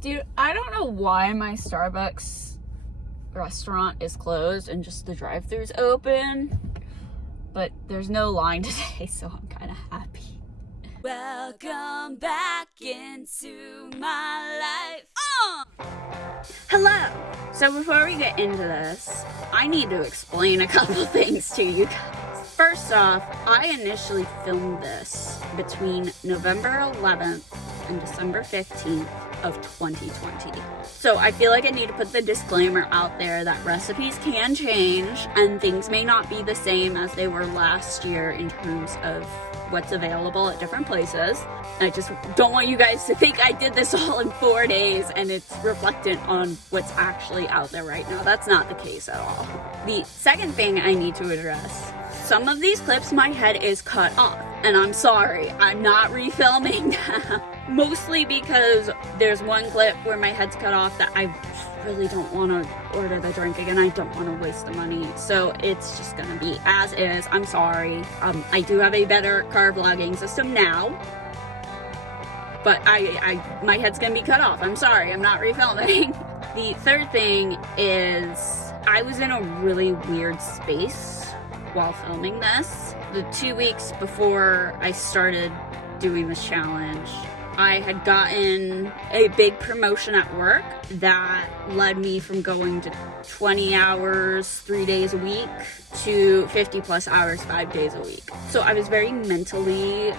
Dude, I don't know why my Starbucks restaurant is closed and just the drive-thru's open, but there's no line today, so I'm kind of happy. Welcome back into my life. Hello. So before we get into this, I need to explain a couple things to you guys. First off, I initially filmed this between November 11th and December 15th of 2020. So I feel like I need to put the disclaimer out there that recipes can change and things may not be the same as they were last year in terms of what's available at different places. I just don't want you guys to think I did this all in 4 days and it's reflectant on what's actually out there right now. That's not the case at all. The second thing I need to address, some of these clips my head is cut off, and I'm sorry, I'm not refilming them. Mostly because there's one clip where my head's cut off that I really don't want to order the drink again. I don't want to waste the money, so it's just gonna be as is. I'm sorry. I do have a better car vlogging system now, but my head's gonna be cut off. I'm sorry, I'm not refilming. The third thing is I was in a really weird space while filming this. The 2 weeks before I started doing this challenge, I had gotten a big promotion at work that led me from going to 20 hours 3 days a week to 50 plus hours 5 days a week. So I was very mentally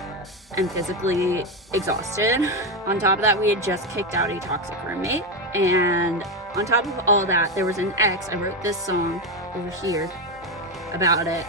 and physically exhausted. On top of that, we had just kicked out a toxic roommate. And on top of all that, there was an ex. I wrote this song over here about it.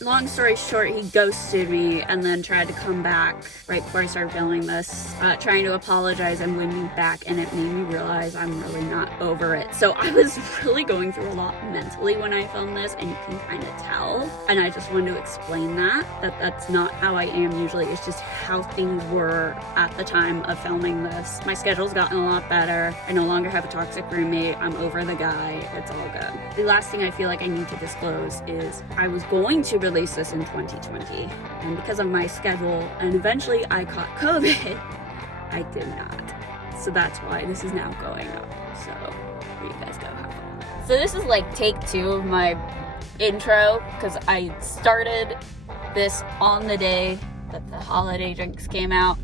Long story short, he ghosted me and then tried to come back right before I started filming this, trying to apologize and win me back, and it made me realize I'm really not over it. So I was really going through a lot mentally when I filmed this, and you can kind of tell. And I just wanted to explain that's not how I am usually. It's just how things were at the time of filming this. My schedule's gotten a lot better. I no longer have a toxic roommate. I'm over the guy. It's all good. The last thing I feel like I need to disclose is I was going to release this in 2020, and because of my schedule and eventually I caught COVID, I did not. So that's why this is now going up. So here you guys go, have fun. So this is like take 2 of my intro, because I started this on the day that the holiday drinks came out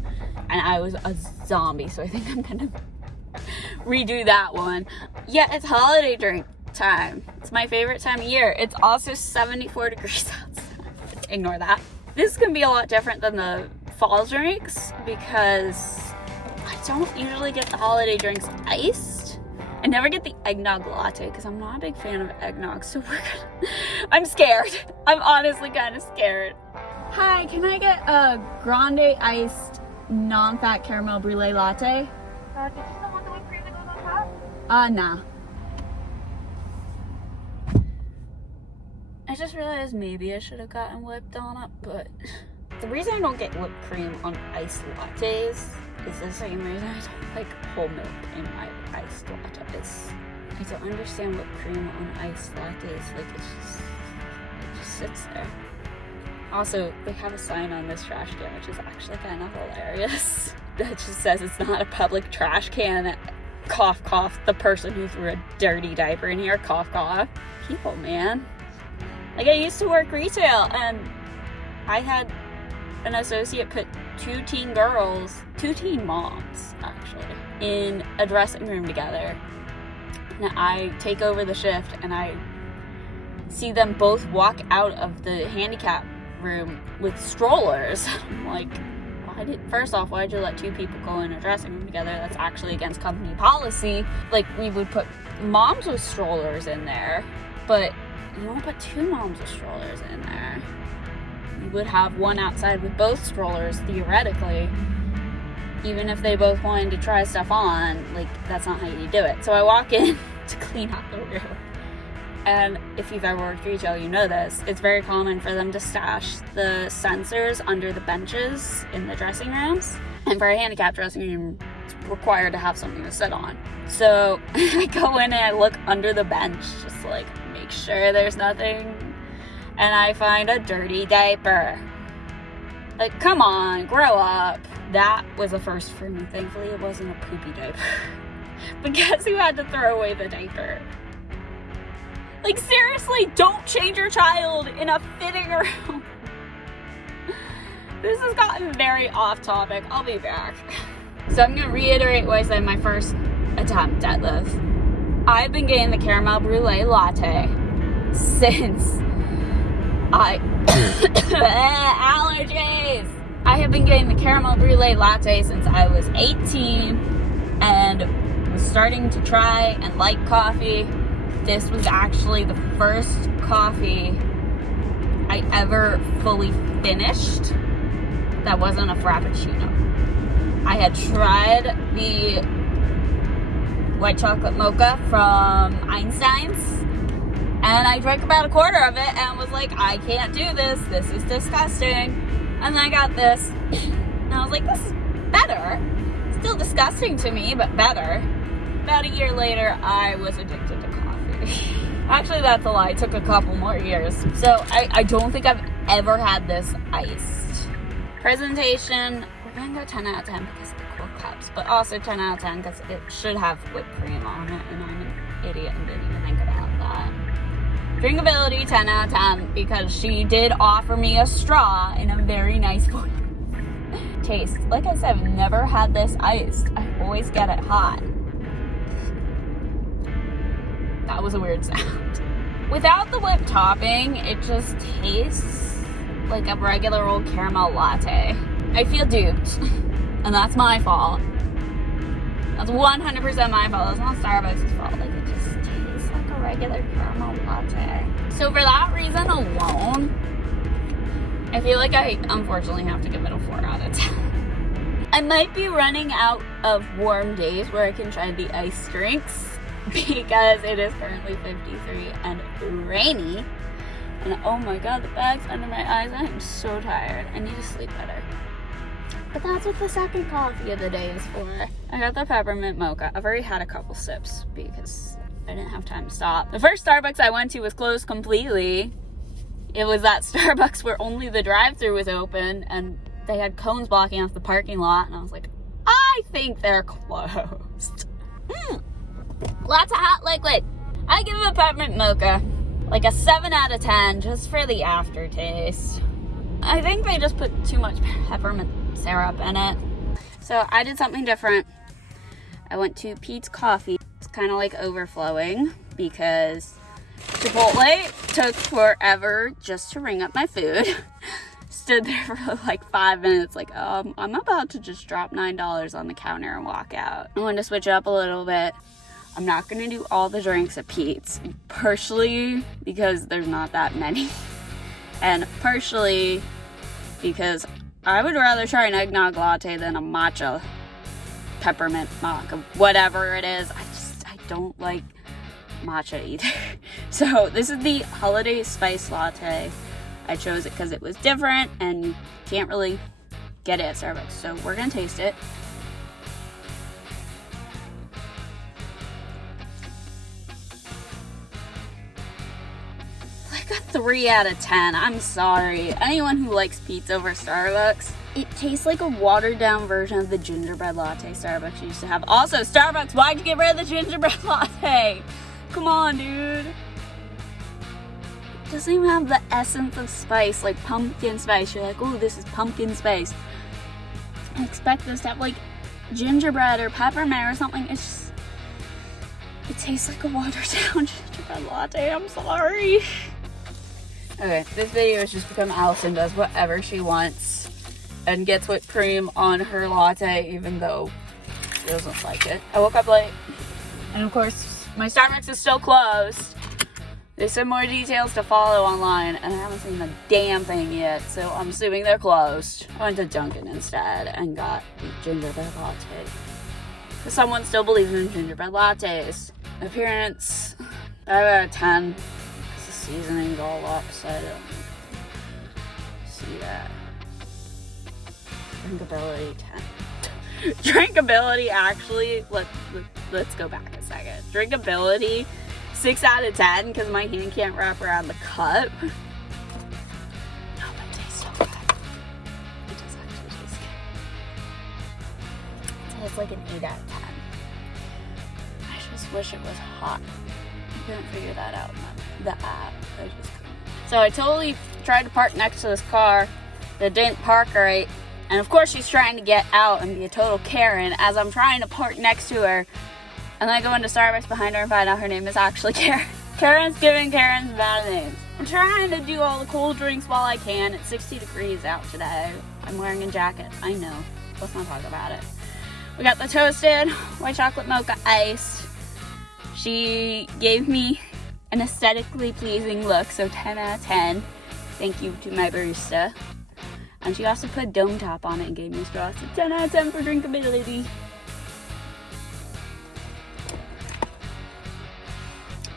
and I was a zombie, so I think I'm gonna redo that one. Yeah, it's holiday drink time. It's my favorite time of year. It's also 74 degrees outside. Ignore that. This is gonna be a lot different than the fall drinks because I don't usually get the holiday drinks iced. I never get the eggnog latte because I'm not a big fan of eggnog, so I'm scared. I'm honestly kind of scared. Hi, can I get a grande iced non-fat caramel brulee latte? Did you still want the whipped cream that goes on top? Nah. I just realized maybe I should have gotten whipped on it, but the reason I don't get whipped cream on iced lattes is the same reason I don't like whole milk in my iced lattes. I don't understand whipped cream on iced lattes. Like, it just sits there. Also, they have a sign on this trash can, which is actually kind of hilarious. That just says it's not a public trash can. Cough, cough. The person who threw a dirty diaper in here. Cough, cough. People, man. Like, I used to work retail, and I had an associate put 2 teen moms, actually, in a dressing room together. And I take over the shift, and I see them both walk out of the handicap room with strollers. I'm like, first off, why'd you let 2 people go in a dressing room together? That's actually against company policy. Like, we would put moms with strollers in there, but you don't put 2 moms with strollers in there. You would have one outside with both strollers, theoretically. Even if they both wanted to try stuff on, like, that's not how you do it. So I walk in to clean out the room. And if you've ever worked retail, you know this. It's very common for them to stash the sensors under the benches in the dressing rooms. And for a handicapped dressing room, it's required to have something to sit on. So I go in and I look under the bench, just like, make sure there's nothing, and I find a dirty diaper. Like, come on, grow up. that was a first for me. Thankfully, it wasn't a poopy diaper. But guess who had to throw away the diaper? Like, seriously, don't change your child in a fitting room. This has gotten very off topic. I'll be back. So I'm gonna reiterate what I said in my first attempt at this. I've been getting the caramel brulee latte since allergies. I have been getting the caramel brulee latte since I was 18 and was starting to try and like coffee. This was actually the first coffee I ever fully finished that wasn't a Frappuccino. I had tried the white chocolate mocha from Einstein's, and I drank about a quarter of it and was like, I can't do this. This is disgusting. And then I got this, and I was like, this is better. Still disgusting to me, but better. About a year later, I was addicted to coffee. Actually, that's a lie. It took a couple more years. So I don't think I've ever had this iced. Presentation, we're gonna go 10 out of 10 because of the cool cups, but also 10 out of 10 because it should have whipped cream on it, and I'm an idiot and didn't even think about that. Drinkability, 10 out of 10 because she did offer me a straw in a very nice voice. Taste, like I said, I've never had this iced. I always get it hot. That was a weird sound. Without the whipped topping, it just tastes like a regular old caramel latte. I feel duped, and that's my fault. That's 100% my fault. It's not Starbucks' fault. Like, it just tastes like a regular caramel latte. So for that reason alone, I feel like I unfortunately have to give it a 4 out of 10. I might be running out of warm days where I can try the iced drinks because it is currently 53 and rainy. And oh my god, the bag's under my eyes. I am so tired. I need to sleep better. But that's what the second coffee of the day is for. I got the peppermint mocha. I've already had a couple sips because I didn't have time to stop. The first Starbucks I went to was closed completely. It was that Starbucks where only the drive-thru was open and they had cones blocking off the parking lot, and I was like, I think they're closed. Lots of hot liquid. I give it a peppermint mocha like a 7 out of 10 just for the aftertaste. I think they just put too much peppermint syrup in it. So I did something different. I went to Pete's Coffee. It's kind of like overflowing because Chipotle took forever just to ring up my food. Stood there for like 5 minutes like, I'm about to just drop $9 on the counter and walk out. I wanted to switch it up a little bit. I'm not gonna do all the drinks at Pete's, partially because there's not that many, and partially because I would rather try an eggnog latte than a matcha peppermint mocha, whatever it is. I don't like matcha either. So this is the holiday spice latte. I chose it because it was different and you can't really get it at Starbucks. So we're gonna taste it. Like a 3 out of 10. I'm sorry. Anyone who likes Pete's over Starbucks, it tastes like a watered down version of the gingerbread latte Starbucks used to have. Also, Starbucks, why'd you get rid of the gingerbread latte? Come on, dude. It doesn't even have the essence of spice, like pumpkin spice. You're like, oh, this is pumpkin spice. I expect this to have like gingerbread or peppermint or something. It's just, it tastes like a watered down gingerbread latte. I'm sorry. Okay, this video has just become Allison does whatever she wants and gets whipped cream on her latte even though she doesn't like it. I woke up late, and of course my Starbucks is still closed. There's some more details to follow online and I haven't seen a damn thing yet, so I'm assuming they're closed. I went to Dunkin' instead and got the gingerbread latte. But someone still believes in gingerbread lattes. Appearance, 5 out of 10. Seasoning's all lopsided. See that. Drinkability 10. Drinkability, actually, let's go back a second. Drinkability 6 out of 10 because my hand can't wrap around the cup. No, but it tastes so good. It does actually taste good. it's like an 8 out of 10. I just wish it was hot. I couldn't figure that out in the app. So I totally tried to park next to this car that didn't park right. And of course she's trying to get out and be a total Karen as I'm trying to park next to her. And then I go into Starbucks behind her and find out her name is actually Karen. Karen's giving Karen's bad names. I'm trying to do all the cold drinks while I can. It's 60 degrees out today. I'm wearing a jacket. I know. Let's not talk about it. We got the toasted white chocolate mocha iced. She gave me an aesthetically pleasing look, so 10 out of 10. Thank you to my barista. And she also put dome top on it and gave me a straw, so 10 out of 10 for drinkability.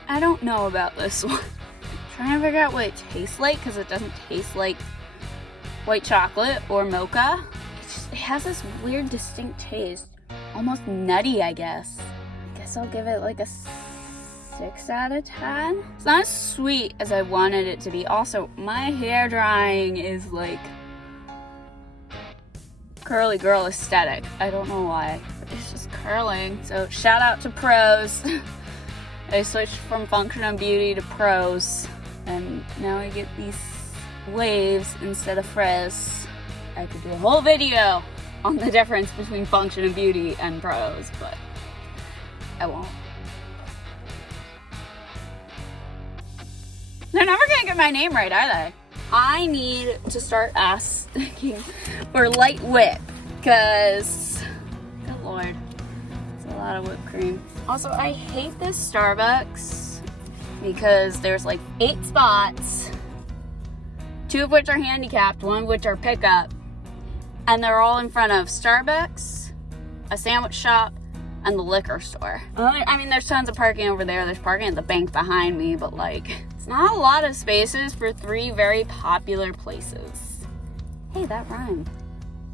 I don't know about this one. I'm trying to figure out what it tastes like because it doesn't taste like white chocolate or mocha. It has this weird distinct taste. Almost nutty, I guess. I guess I'll give it like a 6 out of 10. It's not as sweet as I wanted it to be. Also, my hair drying is like curly girl aesthetic. I don't know why, but it's just curling. So shout out to Pros. I switched from Function and Beauty to Pros, and now I get these waves instead of frizz. I could do a whole video on the difference between Function and Beauty and Pros, but I won't. They're never gonna get my name right, are they? I need to start asking for light whip, because, good lord, it's a lot of whipped cream. Also, I hate this Starbucks because there's like 8 spots, 2 of which are handicapped, 1 of which are pickup, and they're all in front of Starbucks, a sandwich shop, and the liquor store. I mean, there's tons of parking over there. There's parking at the bank behind me, but like, it's not a lot of spaces for 3 very popular places. Hey, that rhymed.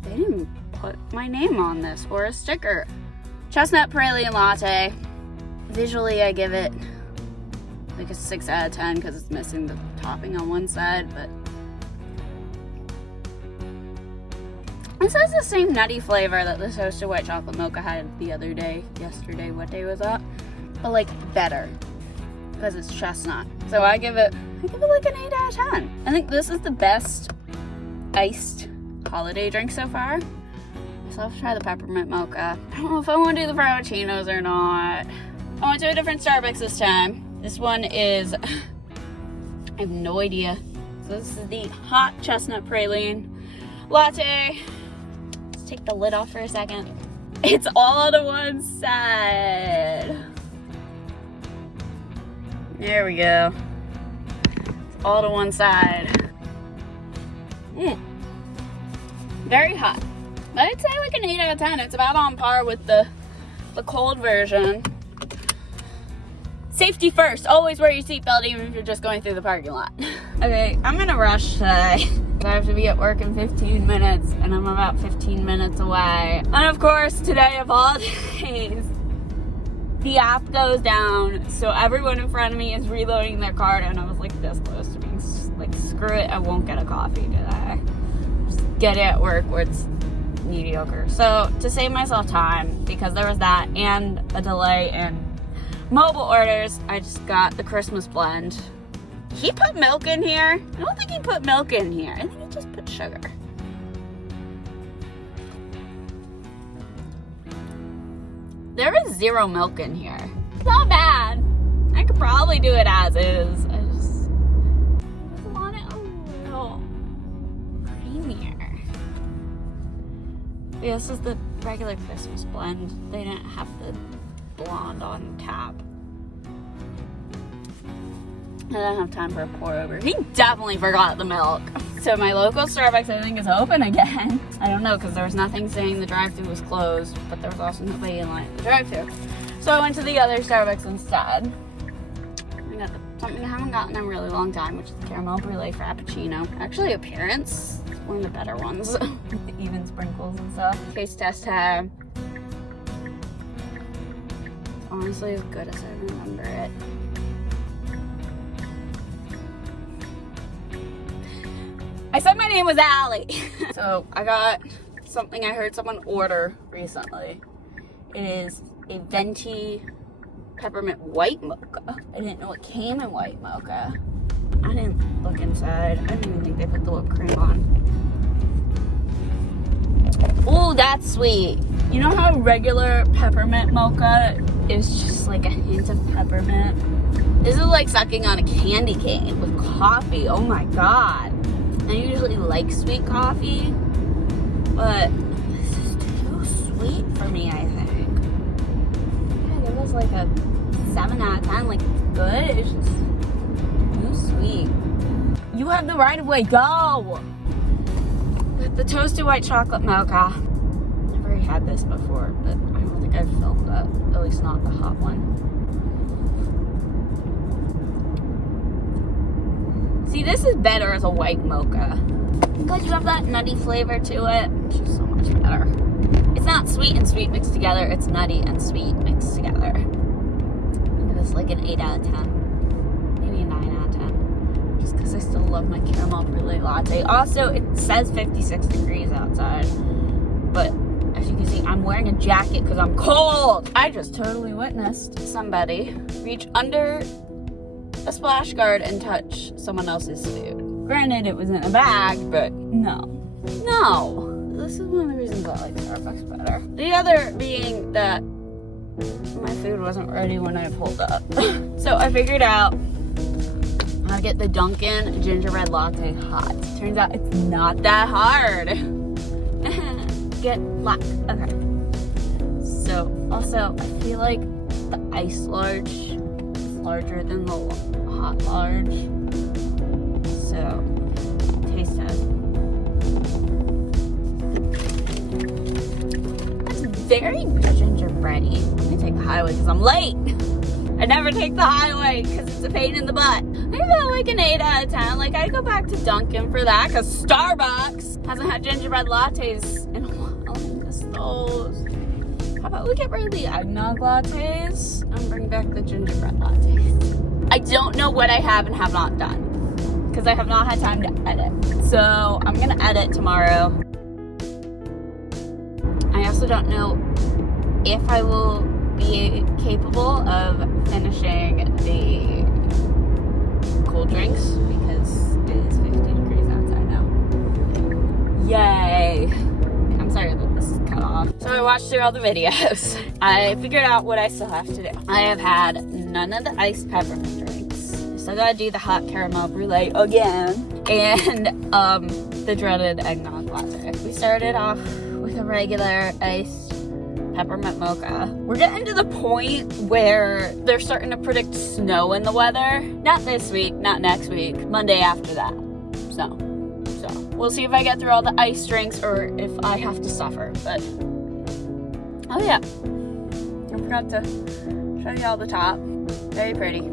They didn't put my name on this or a sticker. Chestnut praline latte. Visually, I give it like a 6 out of 10 because it's missing the topping on one side, but this has the same nutty flavor that the toasted white chocolate mocha had the other day. Yesterday, what day was that? But like better because it's chestnut. So I give it like an 8 out of 10. I think this is the best iced holiday drink so far. So I'll try the peppermint mocha. I don't know if I want to do the frappuccinos or not. I went to a different Starbucks this time. This one is, I have no idea. So this is the hot chestnut praline latte. Let's take the lid off for a second. It's all to one side. There we go. It's all to one side. Very hot. I'd say like an 8 out of 10. It's about on par with the cold version. Safety first. Always wear your seatbelt even if you're just going through the parking lot. Okay, I'm in a rush today. I have to be at work in 15 minutes and I'm about 15 minutes away. And of course, today of all days, the app goes down. So everyone in front of me is reloading their card and I was like this close to being like, screw it, I won't get a coffee today. Just get it at work where it's mediocre. So to save myself time, because there was that and a delay in mobile orders, I just got the Christmas blend. Did he put milk in here? I don't think he put milk in here. I think he just put sugar. There is 0 milk in here. It's not bad. I could probably do it as is. I just want it a little creamier. Yeah, this is the regular Christmas blend. They didn't have the blonde on tap. I don't have time for a pour over. He definitely forgot the milk. So my local Starbucks, I think, is open again. I don't know, because there was nothing saying the drive-thru was closed, but there was also nobody in line at the drive-thru. So I went to the other Starbucks instead. I got something I haven't gotten in a really long time, which is the caramel brulee frappuccino. Actually, appearance, it's one of the better ones. With the even sprinkles and stuff. Taste test time. It's honestly as good as I remember it. I said my name was Allie. So I got something I heard someone order recently. It is a venti peppermint white mocha. I didn't know it came in white mocha. I didn't look inside. I didn't even think they put the whipped cream on. Oh, that's sweet. You know how regular peppermint mocha is just like a hint of peppermint? This is like sucking on a candy cane with coffee. Oh my god. I usually like sweet coffee, but this is too sweet for me, I think. Yeah, it was like a 7 out of 10. Like, it's good. It's just too sweet. You have the right of way. Go! The toasted white chocolate mocha. I've already had this before, but I don't think I've filmed that. At least not the hot one. See, this is better as a white mocha. Because you have that nutty flavor to it. It's just so much better. It's not sweet and sweet mixed together. It's nutty and sweet mixed together. I give this like an 8 out of 10. Maybe a 9 out of 10. Just because I still love my caramel brulee latte. Also, it says 56 degrees outside. But as you can see, I'm wearing a jacket because I'm cold. I just totally witnessed somebody reach under a splash guard and touch someone else's food. Granted, it was in a bag, but no. This is one of the reasons I like Starbucks better. The other being that my food wasn't ready when I pulled up. So I figured out how to get the Dunkin' gingerbread latte hot. Turns out it's not that hard. Get luck. Okay. So also, I feel like the ice large is larger than the hot large. So, taste test. That's very gingerbready. I'm gonna take the highway because I'm late. I never take the highway because it's a pain in the butt. I give that like an 8 out of 10. Like, I'd go back to Dunkin' for that because Starbucks hasn't had gingerbread lattes in a while. I miss those. How about we get rid of the eggnog lattes and bring back the gingerbread lattes? I don't know what I have and have not done because I have not had time to edit. So I'm gonna edit tomorrow. I also don't know if I will be capable of finishing the cold drinks because it is 50 degrees outside now. Yay! I'm sorry that this is cut off. So I watched through all the videos. I figured out what I still have to do. I have had none of the iced peppermint drinks. I still gotta do the hot caramel brulee again. And the dreaded eggnog latte. We started off with a regular iced peppermint mocha. We're getting to the point where they're starting to predict snow in the weather. Not this week, not next week, Monday after that. So we'll see if I get through all the ice drinks or if I have to suffer. But oh yeah, I forgot to show you all the top. Very pretty.